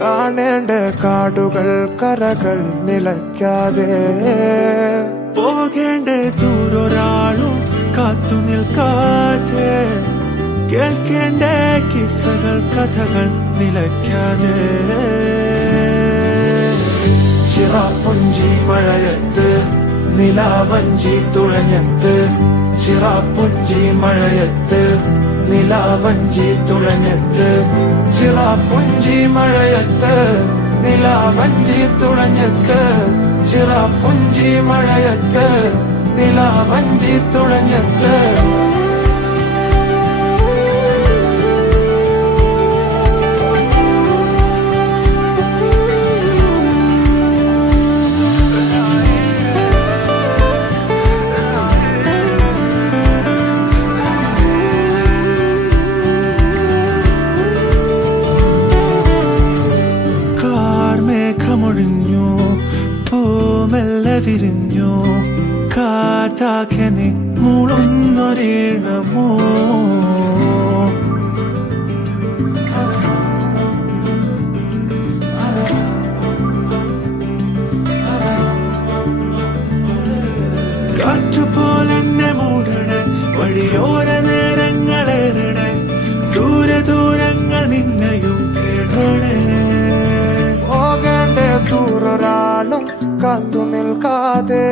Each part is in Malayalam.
കാണേണ്ട കാടുകൾ കരകൾ നിലയ്ക്കാതെ പോകേണ്ട ദൂരൊരാളും കാത്തു നിൽക്കാതെ കേൾക്കേണ്ട കിസ്സകൾ കഥകൾ നിലയ്ക്കാതെ ചിറാപ്പുഞ്ചി മഴയത്ത് നിലാവഞ്ചി തുഴഞ്ഞത്ത് ചിറാപ്പുഞ്ചി മഴയത്ത് നിലാവഞ്ചി തുഴഞ്ഞത്ത് ചിറാപ്പുഞ്ചി മഴയത്ത് നിലാവഞ്ചി തുഴഞ്ഞത്ത് ചിറാപ്പുഞ്ചി മഴയത്ത് നിലാവഞ്ചി തുഴഞ്ഞത്ത് മേഘമൊഴിഞ്ഞു പൂമെല്ലെ വിരിഞ്ഞു കാറ്റാകെ നീ മൂളുന്നൊരീണമോ കാറ്റുപോലെന്നെ മൂടണേ വഴിയോര നേരങ്ങളേറണേ ദൂരെ ദൂരങ്ങൾ നിന്നെയും കേടണേ ദൂരൊരാളും കാത്തു നിൽക്കാതെ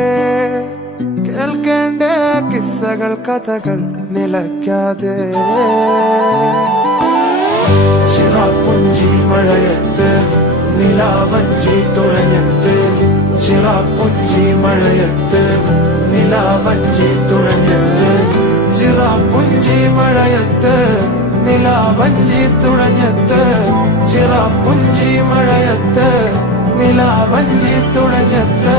കേൾക്കേണ്ട കിസ്സകൾ കഥകൾ നിലയ്ക്കാതെ ചിറാപ്പുഞ്ചി മഴയത്ത് നിലാവഞ്ചി തുഴഞ്ഞത്ത് ചിറാപ്പുഞ്ചി മഴയത്ത് നിലാവഞ്ചി തുഴഞ്ഞത്ത് ചിറാപ്പുഞ്ചി മഴയത്ത് നിലാവഞ്ചി തുഴഞ്ഞത്ത് ചിറാപ്പുഞ്ചി മഴയത്ത് നിലാവഞ്ചി തുഴഞ്ഞത്ത്